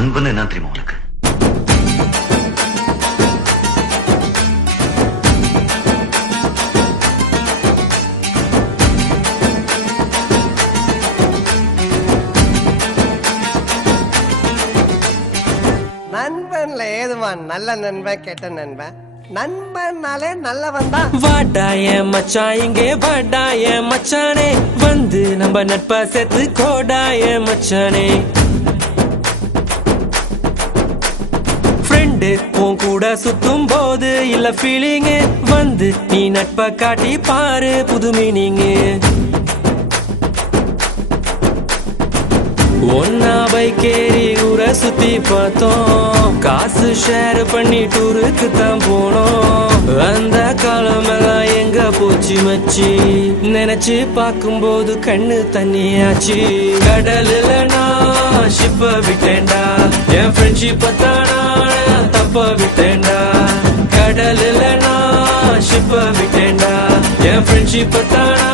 நண்பன் என்ன தெரியுமா உனக்கு நண்பன்ல ஏதுமா நல்ல நண்பன் கெட்ட நண்பன்? நண்பன்னாலே நல்லவன் தான். வாடாய மச்சான் இங்கே வாடாய மச்சானே. வந்து நம்ம நட்பா சேர்த்து கோடாய மச்சானே. ஃப்ரெண்டு உன் கூட சுத்தும் போது இல்ல ஃபீலிங்கு வந்து நீ நட்பை காட்டி பாரு புது மீனிங்கு ஒன்னா பைக்கேறி ஊரை சுத்தி பார்த்தோம். காசு ஷேர் பண்ணி டூருக்கு தான் போனோம். அந்த காலமெல்லாம் எங்க போச்சு மச்சி? நினைச்சு பார்க்கும்போது கண்ணு தண்ணியாச்சு. கடலுல நான் ஷிப்ப விட்டேன்டா. என் ஃப்ரெண்ட்ஷிப்ப தானா? ஷிப்ப விட்டேண்டா கடலுல நான் ஷிப்ப விட்டேண்டா என் ஃப்ரெண்ட்ஷிப்பை தானா